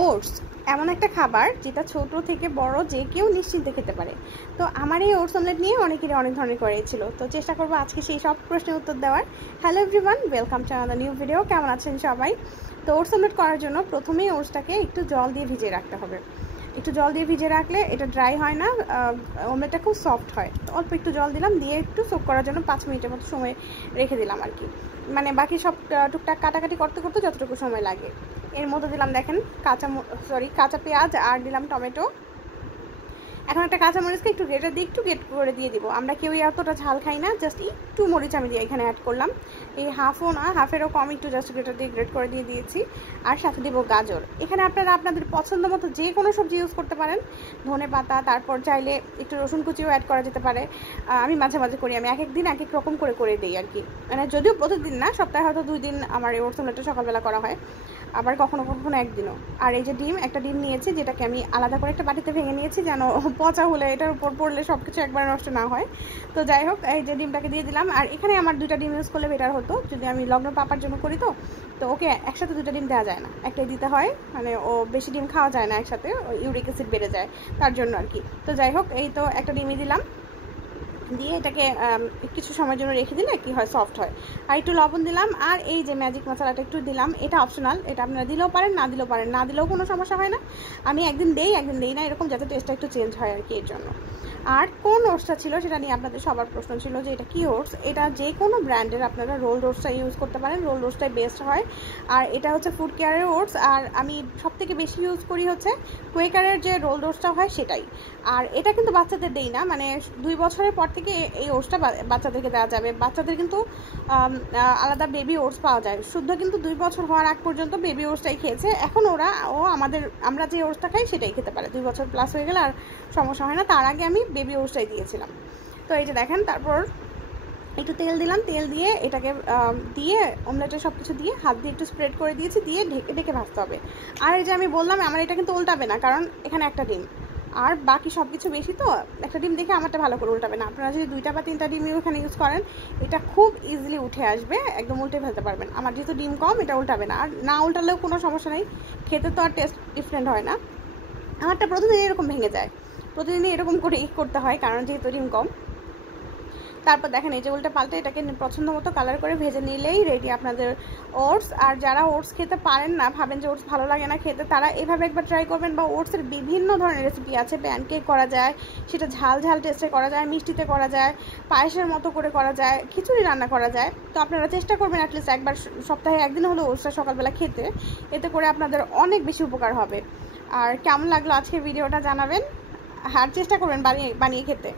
Oats এমন একটা খাবার যেটা ছোট থেকে বড় যে কেউ নিশ্চিন্তে খেতে পারে। তো আমার এই ওটস অমলেট নিয়ে অনেকেরই অনেক ধরনের করেছিল, তো চেষ্টা করবো আজকে সেই সব প্রশ্নের উত্তর দেওয়ার। Hello everyone, welcome to another new video. কেমন আছেন সবাই? তো ওটস অমলেট করার জন্য প্রথমেই ওটসটাকে একটু জল দিয়ে ভিজিয়ে রাখতে হবে। একটু জল দিয়ে ভিজিয়ে রাখলে এটা ড্রাই হয় না, অমলেটটা খুব সফট হয়। তো অল্প একটু জল দিলাম, দিয়ে একটু সোক করার জন্য 5 মিনিটের মতো সময় রেখে দিলাম আর কি। মানে বাকি সব টুকটাক কাটাকাটি করতে করতে যতটুকু সময় লাগে। এর মধ্যে দিলাম দেখেন কাঁচা পেঁয়াজ, আর দিলাম টমেটো। এখন একটা কাঁচামরিচকে একটু গ্রেটার দিয়ে একটু গ্রেট করে দিয়ে দিব। আমরা কেউই এতটা ঝাল খাই না, জাস্ট একটু মরিচ আমি দিয়ে এখানে অ্যাড করলাম। এই হাফও না, হাফেরও কম, একটু জাস্ট গ্রেটার দিয়ে গ্রেট করে দিয়ে দিয়েছি। আর সাথে দিব গাজর। এখানে আপনারা আপনাদের পছন্দ মতো যে কোনো সবজি ইউজ করতে পারেন, ধনে পাতা, তারপর চাইলে একটু রসুন কুচিও অ্যাড করা যেতে পারে। আমি মাঝে মাঝে করি, আমি এক এক দিন এক এক রকম করে দিই আর কি। মানে যদিও প্রতিদিন না, সপ্তাহে হয়তো 2 দিন আমার এই ওটস অমলেটটা সকালবেলা করা হয়, আবার কখনো কখনো একদিনও। আর এই যে একটা ডিম নিয়েছি, যেটাকে আমি আলাদা করে একটা বাটিতে ভেঙে নিয়েছি, যেন পচা হলে এটার উপর পড়লে সব কিছু একবার নষ্ট না হয়। তো যাই হোক, এই যে ডিমটাকে দিয়ে দিলাম। আর এখানে আমার 2টা ডিম ইউজ করলে বেটার হতো, যদি আমি লগ্ন পাপার জন্য করি। তো ওকে একসাথে 2টা ডিম দেওয়া যায় না, একটাই দিতে হয়। মানে ও বেশি ডিম খাওয়া যায় না একসাথে, ইউরিক অ্যাসিড বেড়ে যায়, তার জন্য আর কি। তো যাই হোক, এই তো একটা ডিমই দিলাম, দিয়ে এটাকে কিছু সময়ের জন্য রেখে দিলে কি হয়, সফট হয়। আর একটু লবণ দিলাম, আর এই যে ম্যাজিক মশলাটা একটু দিলাম। এটা অপশনাল, এটা আপনারা দিলেও পারেন, না দিলেও কোনো সমস্যা হয় না। আমি একদিন দেই না, এরকম যাতে টেস্টটা একটু চেঞ্জ হয় আর কি, এর জন্য। আর কোন ওটসটা ছিল সেটা নিয়ে আপনাদের সবার প্রশ্ন ছিল যে এটা কি ওটস। এটা যে কোনো ব্র্যান্ডের আপনারা রোল্ড ওটসটা ইউজ করতে পারেন, রোল্ড ওটসটাই বেস্ট হয়। আর এটা হচ্ছে ফুড কেয়ারের ওটস, আর আমি সবথেকে বেশি ইউজ করি হচ্ছে কোয়েকারের যে রোল্ড ওটসটা হয় সেটাই। আর এটা কিন্তু বাচ্চাদের দেই না, মানে 2 বছরের পর থেকে এই ওটসটা বাচ্চাদেরকে দেওয়া যাবে। বাচ্চাদের কিন্তু আলাদা বেবি ওটস পাওয়া যায়, শুদ্ধ কিন্তু 2 বছর হওয়ার আগ পর্যন্ত বেবি ওটসটাই খেয়েছে। এখন আমরা যে ওটসটা খাই সেটাই খেতে পারে, 2 বছর প্লাস হয়ে গেলে আর সমস্যা হয় না। তার আগে আমি বেবি ওটসটাই দিয়েছিলাম। তো এই যে দেখেন, তারপর একটু তেল দিলাম, তেল দিয়ে এটাকে দিয়ে অমলেটের সব কিছু দিয়ে হাত দিয়ে একটু স্প্রেড করে দিয়েছি, দিয়ে ঢেকে ভাজতে হবে। আর এই যে আমি বললাম, আমার এটা কিন্তু উল্টাবে না, কারণ এখানে একটা ডিম আর বাকি সব কিছু বেশি, তো একটা ডিম দেখে আমারটা ভালো করে উল্টাবে না। আপনারা যদি 2টা বা 3টা ডিম এখানে ইউজ করেন, এটা খুব ইজিলি উঠে আসবে, একদম উল্টে ফেলতে পারবেন। আমার যেহেতু ডিম কম, এটা উল্টাবে না। আর না উল্টালেও কোনো সমস্যা নেই, খেতে তো আর টেস্ট ডিফারেন্ট হয় না। আমারটা প্রতিদিন এরকম ভেঙে যায়, প্রতিদিনই এরকম করেই করতে হয়, কারণ যেহেতু ডিম কম। তারপর দেখেন, এই যে উল্টে পাল্টে এটাকে পছন্দ মতো কালার করে ভেজে নিলেই রেডি আপনাদের ওটস। আর যারা ওটস খেতে পারেন না, ভাবেন যে ওটস ভালো লাগে না খেতে, তারা এভাবে একবার ট্রাই করবেন। বা ওটসের বিভিন্ন ধরনের রেসিপি আছে, প্যানকেক করা যায়, সেটা ঝাল টেস্টে করা যায়, মিষ্টিতে করা যায়, পায়েসের মতো করে করা যায়, খিচুড়ি রান্না করা যায়। তো আপনারা চেষ্টা করবেন অ্যাটলিস্ট একবার সপ্তাহে একদিন হলো ওটসটা সকালবেলা খেতে, এতে করে আপনাদের অনেক বেশি উপকার হবে। আর কেমন লাগলো আজকের ভিডিওটা জানাবেন, আর চেষ্টা করবেন বানিয়ে খেতে।